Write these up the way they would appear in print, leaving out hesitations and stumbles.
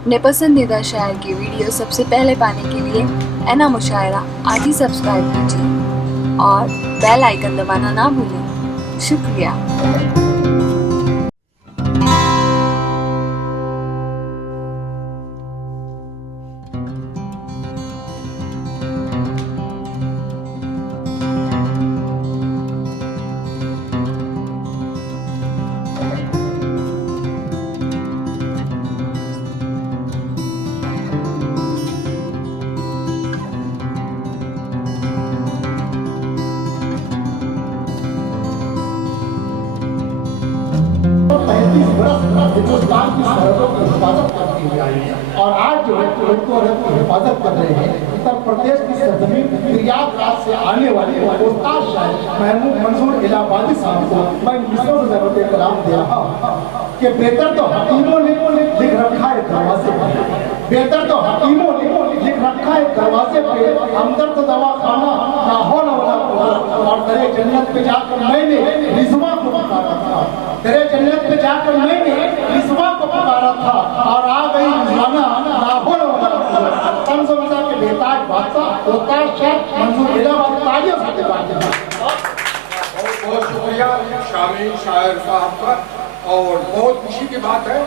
अपने पसंदीदा शायर की वीडियो सबसे पहले पाने के लिए एना मुशायरा आज ही सब्सक्राइब कीजिए और बेल आइकन दबाना ना भूलें। शुक्रिया। हिंदुस्तान की सरहदों की हिफाजत करती हुई आई है और आज जो है उनको हिफाजत कर रहे हैं। उत्तर प्रदेश की सरजमीन प्रयागराज से आने वाले उस्ताद शायर महमूद मंसूर इलाहाबादी साहब को मैं मिसरों से ज़रूरत कलाम दे रहा हूँ कि बेहतर तो हकीमों ने लिख रखा है दरवाजे पर, बेहतर तो हकीमों ने लिख रखा है दरवाजे पे, हमदर्द तो दवा खाना ना हो ना और तेरे जन्नत पे जाकर मैंने रिजवा को पुकारा था, तेरे जन्नत पे जाकर मैंने रिजवा को पुकारा था और आ गई रिजवाना ना हो ना तंज़ वज़ा के बेताज बादशाह उस्ताद शेख मंसूर इलाहाबादी तालियों से बात करता हूं। बहुत बहुत शुक्रिया शामिल शायर साहब का और बहुत खुशी की बात है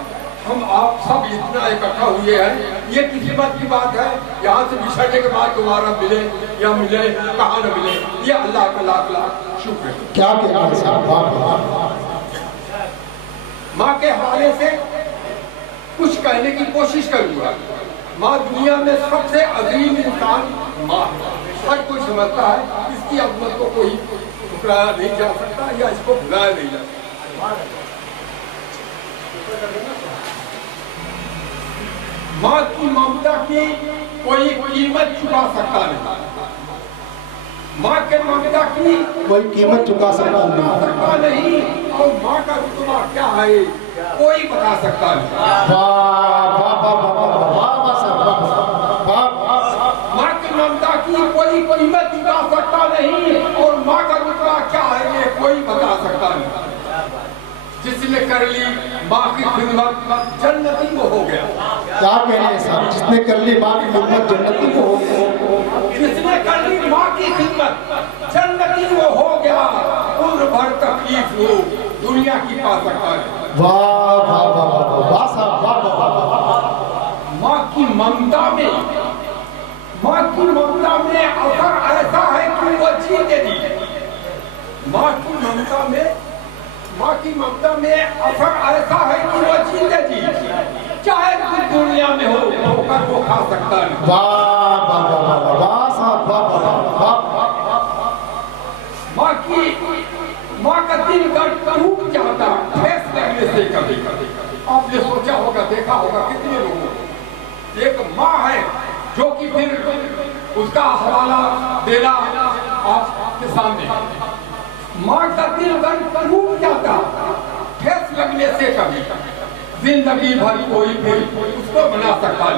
हम आप सब इतना इकट्ठा हुए हैं। ये किस्मत की बात है, यहाँ से बिछड़ने के बाद दोबारा मिले या मिले कहाँ न मिले, ये अल्लाह का लाख लाख शुक्र है। क्या कहना है साहब? माँ के हवाले से कुछ कहने की कोशिश करूँगा। माँ दुनिया में सबसे अजीम इंसान माँ है, हर कोई समझता है, इसकी अजमत को कोई ठुकराया नहीं जा सकता या इसको भुलाया नहीं जा सकता। माँ की ममता की कोई कीमत चुका सकता नहीं, माँ के ममता की कोई कीमत चुका सकता नहीं और माँ का रुतबा क्या है कोई बता सकता नहीं। माँ की ममता की कोई कीमत चुका सकता नहीं और माँ का रुतबा क्या है ये कोई बता सकता नहीं। जिसने कर ली माँ की खिदमत जन्नती वो हो गया। क्या कहने हैं साहब? जिसने कर ली माँ की खिदमत जन्नती वो हो गया। जिसने कर ली माँ की खिदमत जन्नती वो हो गया। उम्र भर तकलीफ हो दुनिया की पा सकता है। वाह वाह वाह वाह साहब वाह। माँ की ममता में असर ऐसा है कि वो जीते जी। माँ की ममता में असर ऐसा है कि वो जीते जी चाहे कुछ दुनिया में हो होकर वो खा सकता है। वाह वाह वाह वाह साहब वाह। माँ का दिल टूट जाता ठेस लगने से कभी कभी। आपने सोचा होगा देखा होगा कितने लोगों एक माँ है जो कि फिर उसका हवाला देना आपके सामने। माँ का दिल टूट जाता ठेस लगने से कभी जिंदगी भर कोई फिर उसको बना सकता है।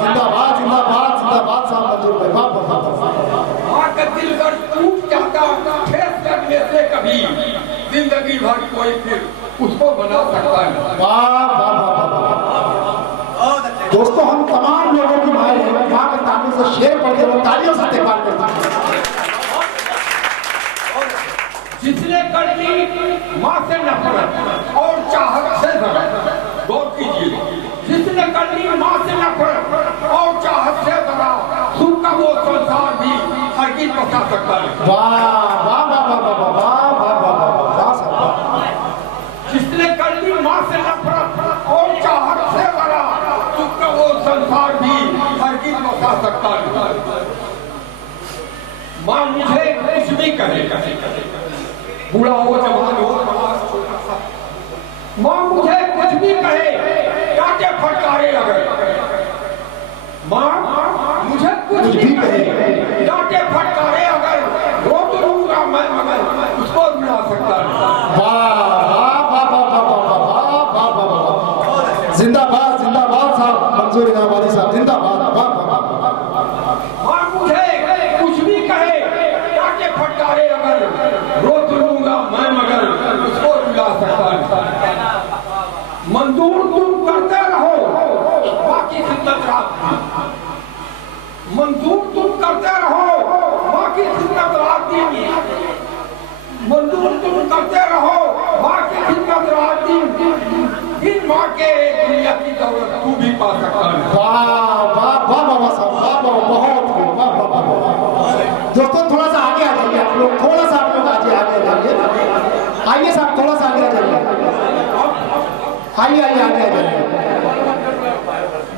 जिंदाबाद जिंदाबाद जिंदाबाद साहब मंजूर भाई। माँ का दिल टूट जाता ठेस लगने से कभी जिंदगी भर कोई फिर उसको बना सकता है। दोस्तों हम तमाम लोगों की भाई हैं, माँ के ताने से शेर पढ़ के तालियों से इस्तेमाल करते हैं। जिसने कर ली माँ से नफरत और चाहत से जरा गौर कीजिए। जिसने कर ली माँ से नफरत और चाहत से जरा सुख का वो संसार भी हरगिज़ बचा सकता है। वाह वाह वाह वाह वाह वाह वाह। जिसने कर ली माँ से नफरत और चाहत से जरा सुख का वो संसार भी हरगिज़ बचा सकता है। माँ मुझे कुछ भी कहे, बूढ़ा हो जवान हो छोटा सा, माँ मुझे कुछ भी कहे डांटे फटकारे अगर, माँ मुझे कुछ भी कहे डांटे फटकारे अगर रो तो लूंगा मैं मगर उसको रुला सकता है। जिंदाबाद जिंदाबाद साहब मंसूर इलाहाबादी साहब जिंदाबाद। माँ मुझे कुछ भी कहे डांटे फटकारे अगर रो तो लूंगा मैं मगर उसको रुला सकता है। मंजूर तुम करते रहो माँ के दुनिया की दौलत तू भी पा सकता है। वाह वाह वाह बाबा साहब, वाह वाह, बहुत खूब, वाह वाह वाह वाह। दोस्तों थोड़ा सा आगे आ जाइए आप लोग, थोड़ा सा आप लोग आगे आ जाइए। आइए साहब थोड़ा सा आगे आ जाइए, आइए आइए आगे आ जाइए।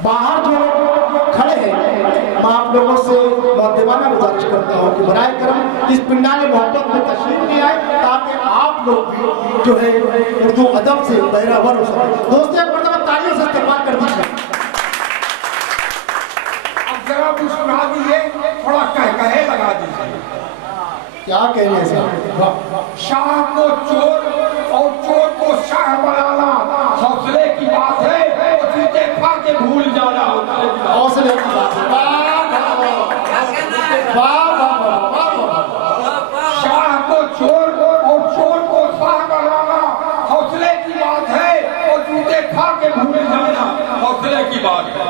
बाहर जो खड़े हैं मैं आप लोगों से मुद्देबाना गुजारिश करता हूँ कि बराए करम इस पिंडाल मोहब्बत में तशरीफ ले आए ताकि आप लोग भी जो है उर्दू अदब से बहरावर हो सके। दोस्तों एक मरतबा तालियों से इस्तेमाल कर दीजिए। अब जरा मुस्कुरा दीजिए, थोड़ा कहे लगा दीजिए। क्या कह रहे हैं साहब? शाह को चोर और चोर को शाह बनाना हौसले की बात है, वो चीजें खा के भूल जाना हौसले की बात है। वाह वाह वाह वाह वाह। शाह को चोर और चोर को शाह बनाना हौसले की बात है, और जूते खा के भूल जाना हौसले की बात है।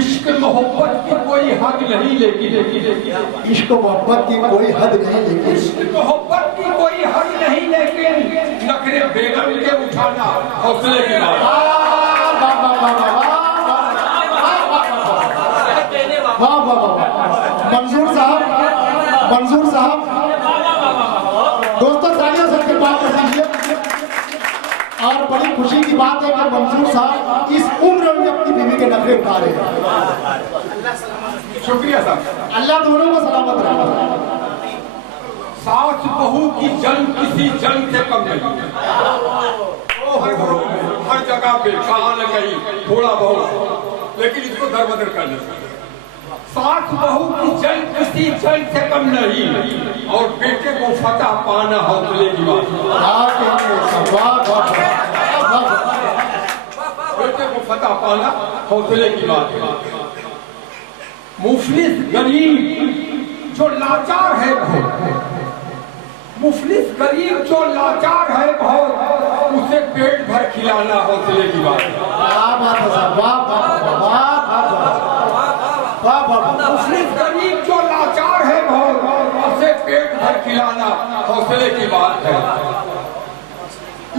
इश्क मोहब्बत की कोई हद नहीं, लेकिन इश्क मोहब्बत की कोई हद नहीं, लेकिन इश्क मोहब्बत की कोई हद नहीं, लेकिन नखरे बेगम के उठाना हौसले की बात है। वाह वाह वाह। मंजूर साहब, मंजूर साहब, दोस्तों तालियों से इस्तेमाल कर दीजिए। और बड़ी खुशी की बात है कि मंजूर साहब इस उम्र में अपनी बीवी के नखरे उठा रहे हैं। शुक्रिया साहब। अल्लाह दोनों को सलामत रखे। सास बहू की जंग किसी जंग से कम नहीं। हर जगह पे कहाँ न कहीं थोड़ा बहुत, लेकिन इसको दरबदर कर लेते। सास बहू की जंग किसी जंग से कम नहीं, और बेटे को फतह पाना हौसले की बात है। बेटे को फतह पाना हौसले की बात है। मुफलिस गरीब जो लाचार है बहुत, मुफलिस गरीब जो लाचार है बहुत, उसे पेट भर खिलाना हौसले की बात है। मुफलिस गरीब जो लाचार है बहुत, उसे पेट भर खिलाना हौसले की बात है।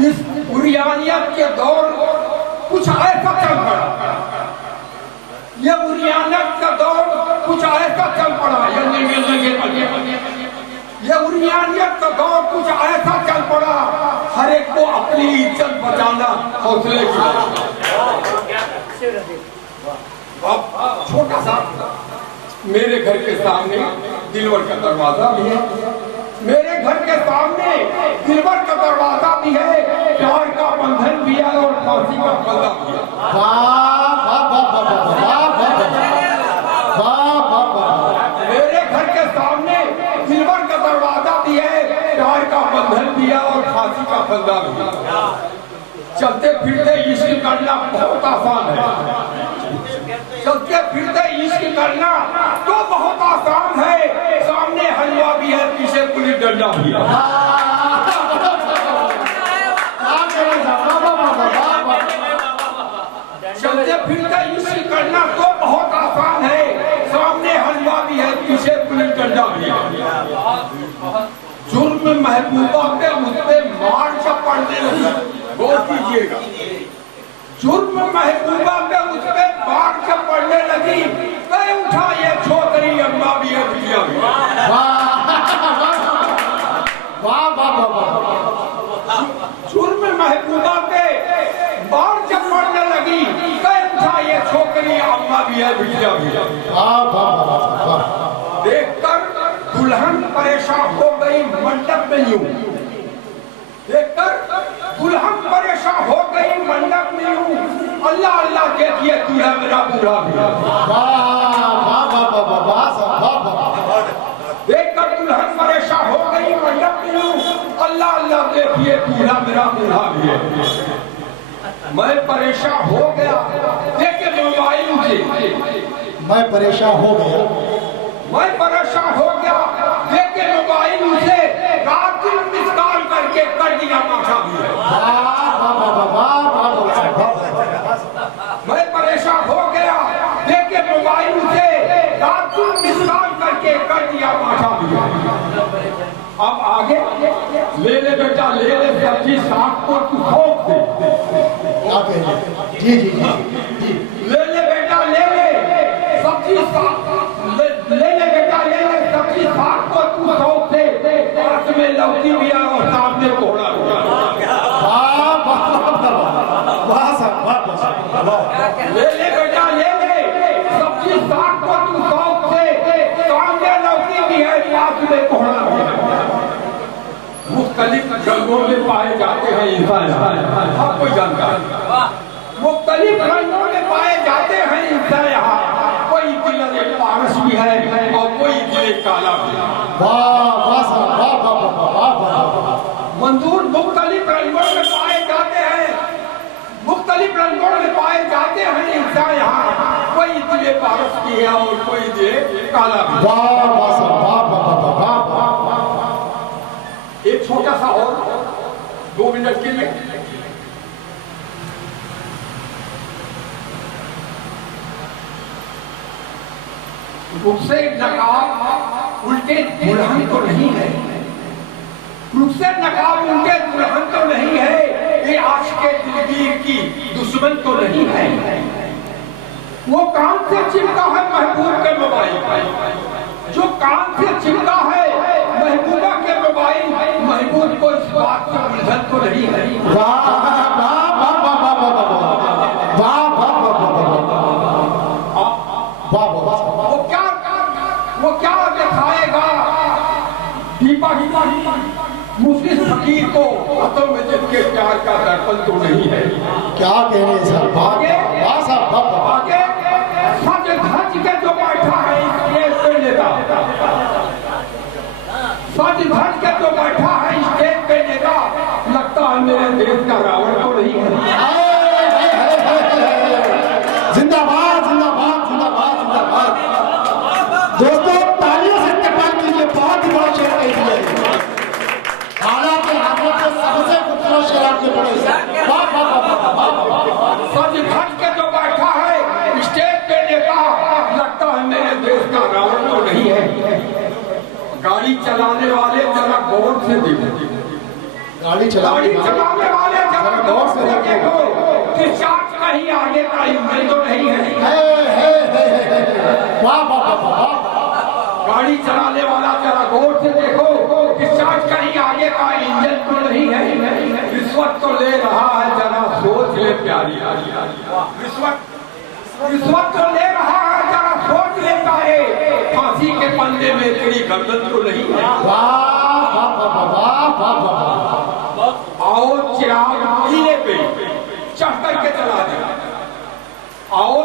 इस उरियानियत के दौर कुछ ऐसा चल पड़ा, ये उरियानियत का दौर कुछ ऐसा चल पड़ा, ये उरियानियत का दौर कुछ ऐसा चल पड़ा, हर एक को अपनी इज्जत बचाना हौसले की बात है। अब छोटा सा मेरे घर के सामने दिलवर का दरवाजा भी है, मेरे घर के सामने दिलवर का दरवाजा भी है, प्यार का बंधन भी है, और फांसी का फंदा भी है। मेरे घर के सामने दिलवर का दरवाजा भी है, प्यार का बंधन भी है, और फांसी का फंदा भी है। चलते फिरते इश्क करना बहुत आसान है, चलते फिरते इश्क करना तो बहुत आसान है, सामने हलवा भी है, पीछे पुलिस डंडा भी है। चलते फिरते इश्क करना तो बहुत आसान है, सामने हलवा भी है, पीछे पुलिस डंडा भी है। जुर्म महबूबा पे मुझ पे मार जब पड़ने लगी, गौर कीजिएगा, जुर्म महबूबा पे उस पे बाढ़ जब पड़ने लगी, कहीं उठा ये छोकरी अम्मा भी है, बिटिया भी। जुर्म महबूबा पे बाढ़ जब पड़ने लगी, कहीं उठा ये छोकरी अम्मा भी है, बिटिया भी। देखकर दुल्हन परेशान हो गई मंडप में यूं, देखकर दुल्हन परेशान हो गई मंडप में यूं, अल्लाह अल्लाह कहती है दूल्हा मेरा बूढ़ा भी। देखकर दुल्हन परेशान हो गई मंडप में यूं, अल्लाह अल्लाह कहती है दूल्हा मेरा बूढ़ा भी है। मैं परेशान हो गया देखे मोबाइल से, मैं परेशान हो गया, मैं परेशान हो गया देखे मोबाइल से, रात दिन मिस कॉल करके कर दिया माथा भी है। मैं परेशान हो गया देखे मोबाइल से, रात दिन मिस कॉल करके कर दिया माथा भी है। अब आगे ले ले बेटा ले ले, सब्जी साग को तू ठोक दे, क्या कह रहे हैं? जी जी जी जी। ले ले बेटा ले ले सब्जी ले ले बेटा ले ले सब्जी साग को तू शौक से पास में लौकी भी है और सामने कोहड़ा ले ले बेटा ले ले सब्जी साग को तू शौक से सामने लौकी भी है पास में कोहड़ा मुख्तलिफ रंगों में पाए जाते हैं इंसान हर कोई जानता है मुख्तलिफ रंगों में पाए जाते हैं इंसान यहाँ कोई दिल पारस भी है और कोई दिल काला भी है मंजूर मुख्तलिफ रंगों में पाए जाते हैं मुख्तलिफ रंगों में पाए जाते हैं इंसान यहाँ कोई दिल पारस भी है और कोई दिल काला भी एक छोटा सा और 2 मिनट के लिए रुखसे नकाब उल्टे दुल्हन तो नहीं है रुखसे नकाब उल्टे दुल्हन तो नहीं है ये आशिक़े दिलगीर की दुश्मन तो नहीं है वो कान से चिपका है महबूब के मोबाइल जो कान से चिपका है महबूबा के मोबाइल महबूब को इस बात से उलझन तो नहीं है वो क्या दिखाएगा दीपा मुफलिस फकीर को असल में जिनके प्यार का दर्पण तो नहीं है क्या कह रहे हैं आगे सज धज के जो बैठा है इस स्टेज पे नेता सज धज के जो बैठा है इस स्टेज पे नेता लगता है मेरे देश का रावण तो नहीं है जिंदाबाद जिंदाबाद जिंदाबाद जिंदाबाद दोस्तों तालियों से इस्तेमाल कीजिए बहुत ही बड़ा शेर कह दिया है हालांकि आपको सबसे खूबसूरत शेर आपके पड़े सज धज के जो बैठा है स्टेज पे नेता लगता है मेरे देश का रावण तो नहीं है गाड़ी चलाने वाले जरा गौर से देखो गाड़ी चलाने वाले जरा गौर से देखो कि चार्ज कहीं आगे का इंजन तो नहीं है गाड़ी चलाने वाला जरा गौर से देखो कि चार्ज कहीं आगे का इंजन तो नहीं है रिश्वत तो ले रहा है जरा सोच ले प्यारी रिश्वत तो ले रहा है जरा सोच ले प्यारे फांसी के पल्ले में तेरी गर्दन तो नहीं है आओ चिराग किले पे चढ़ करके चला दे आओ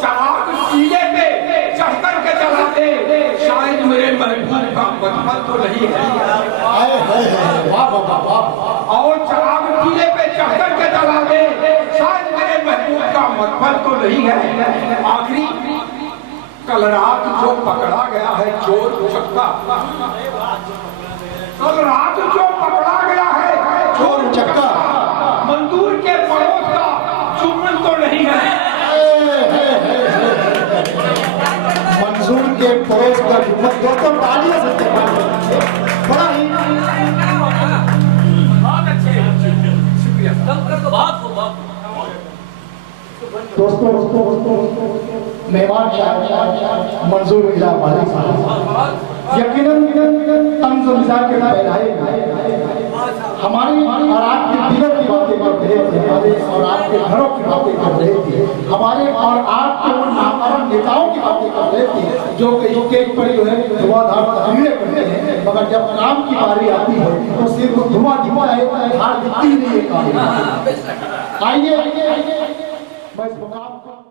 चिराग किले पे चढ़ करके चला दे शायद मेरे महबूब का बचपन तो नहीं है और चिराग किले पे चढ़ करके चला दे शायद मेरे महबूब का बचपन तो नहीं है आखिरी कल रात जो पकड़ा गया है चोर उचक्का कल रात जो पकड़ा गया है चोर उचक्का मंदूर के पड़ोस का चुम्बन तो नहीं है मंजूर के पड़ोस का जुम्मन दोस्तों तालियां से इस्तेमाल कीजिए बड़ा ही बहुत अच्छे शुक्रिया दोस्तों मेहमान शाह मंजूर मिला मालिक साहब यकीनन तंज मिजाज के पहनाए हमारी और आपके दिलों की बातें कर रहे थे हमारे और आपके घरों की बातें कर रहे थे हमारे और आपके उन नाकाम नेताओं की बातें कर रहे थे जो केक पर जो है धुआंधार तस्वीरें करते हैं मगर जब काम की बारी आती है तो सिर्फ धुआं दिखता है हार दिखती नहीं है आइए मैं इस मुकाम को